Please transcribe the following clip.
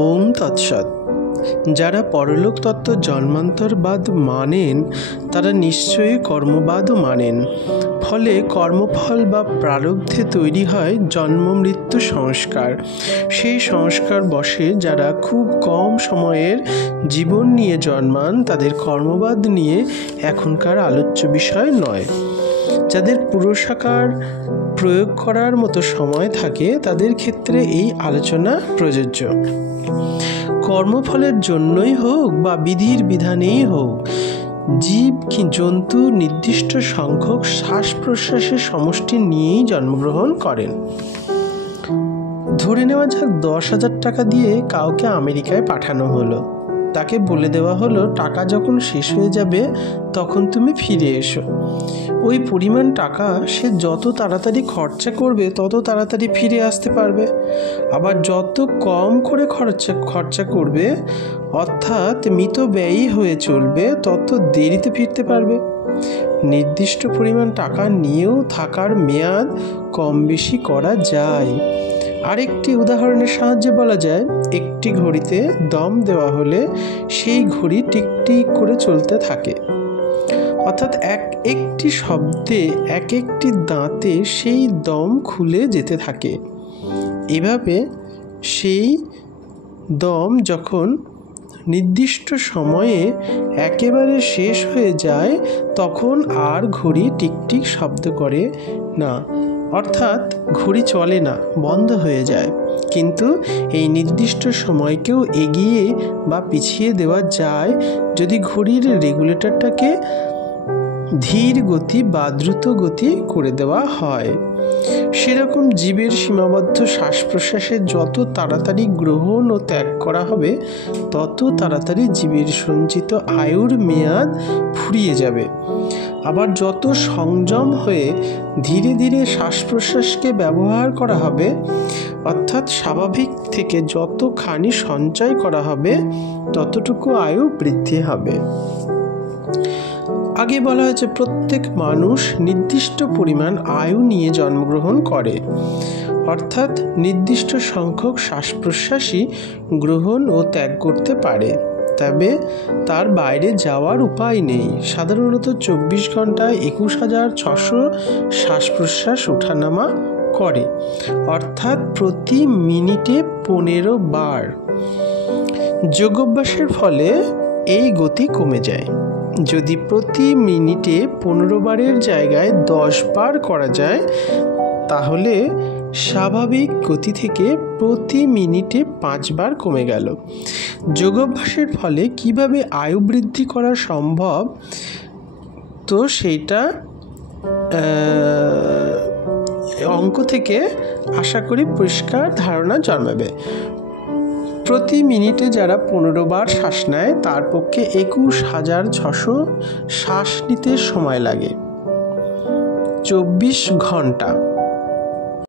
ওম তৎসৎ। যারা পরলোক তত্ত্ব জন্মান্তরবাদ মানেন তারা নিশ্চয়ই কর্মবাদও মানেন। ফলে কর্মফল বা প্রারব্ধে তৈরি হয় জন্ম মৃত্যু সংস্কার। সেই সংস্কার বশে যারা খুব কম সময়ের জীবন নিয়ে জন্মান তাদের কর্মবাদ নিয়ে এখনকার আলোচ্য বিষয় নয়। যাদের পুরুষাকার প্রয়োগ করার মতো সময় থাকে তাদের ক্ষেত্রে এই আলোচনা প্রযোজ্য। কর্মফলের জন্যই হোক বা বিধির বিধানেই হোক, জীব কি জন্তু নির্দিষ্ট সংখ্যক শ্বাস প্রশ্বাসের সমষ্টি নিয়েই জন্মগ্রহণ করেন। ধরে নেওয়া যাক 10,000 টাকা দিয়ে কাউকে আমেরিকায় পাঠানো হলো। তাকে বলে দেওয়া হলো টাকা যখন শেষ হয়ে যাবে তখন তুমি ফিরে এসো। ওই পরিমাণ টাকা সে যত তাড়াতাড়ি খরচা করবে তত তাড়াতাড়ি ফিরে আসতে পারবে। আবার যত কম করে খরচা করবে অর্থাৎ মিতব্যয়ী হয়ে চলবে তত দেরিতে ফিরতে পারবে। নির্দিষ্ট পরিমাণ টাকা নিয়েও থাকার মেয়াদ কম বেশি করা যায়। আরেকটি উদাহরণের সাহায্যে বলা যায়, একটি ঘড়িতে দম দেওয়া হলে সেই ঘড়ি টিকটিক করে চলতে থাকে। অর্থাৎ একটি শব্দে একটি দাঁতে সেই দম খুলে যেতে থাকে। এভাবে সেই দম যখন নির্দিষ্ট সময়ে একেবারে শেষ হয়ে যায় তখন আর ঘড়ি টিকটিক শব্দ করে না, অর্থাৎ ঘড়ি চলে না, বন্ধ হয়ে যায়। কিন্তু এই নির্দিষ্ট সময়কেও এগিয়ে বা পিছিয়ে দেওয়া যায় যদি ঘড়ির রেগুলেটরটাকে ধীর গতি বা দ্রুত গতি করে দেওয়া হয়। সেরকম জীবের সীমাবদ্ধ শ্বাস প্রশ্বাসে যত তাড়াতাড়ি গ্রহণ ও ত্যাগ করা হবে তত তাড়াতাড়ি জীবের সঞ্চিত আয়ুর মেয়াদ ফুরিয়ে যাবে। আবার যত সংযম হয়ে ধীরে ধীরে শ্বাস প্রশ্বাসকে ব্যবহার করা হবে, অর্থাৎ স্বাভাবিক থেকে যতখানি সঞ্চয় করা হবে ততটুকু আয়ু বৃদ্ধি হবে। আগে বলা হয়েছে প্রত্যেক মানুষ নির্দিষ্ট পরিমাণ আয়ু নিয়ে জন্মগ্রহণ করে, অর্থাৎ নির্দিষ্ট সংখ্যক শ্বাস প্রশ্বাসই গ্রহণ ও ত্যাগ করতে পারে। তবে তার বাইরে যাওয়ার উপায় নেই। সাধারণত 24 ঘন্টায় 21,600 শ্বাস প্রশ্বাস ওঠানামা করে, অর্থাৎ প্রতি মিনিটে 15 বার। যোগাভ্যাসের ফলে এই গতি কমে যায়। যদি প্রতি মিনিটে 15 বারের জায়গায় 10 বার করা যায় তাহলে স্বাভাবিক গতি থেকে প্রতি মিনিটে 5 বার কমে গেল। যোগাভ্যাসের ফলে কিভাবে আয়ু বৃদ্ধি করা সম্ভব, তো সেইটা অঙ্ক থেকে আশা করি পরিষ্কার ধারণা জন্মাবে। প্রতি মিনিটে যারা 15 বার শ্বাস নেয় তার পক্ষে 21,600 শ্বাস নিতে সময় লাগে 24 ঘন্টা।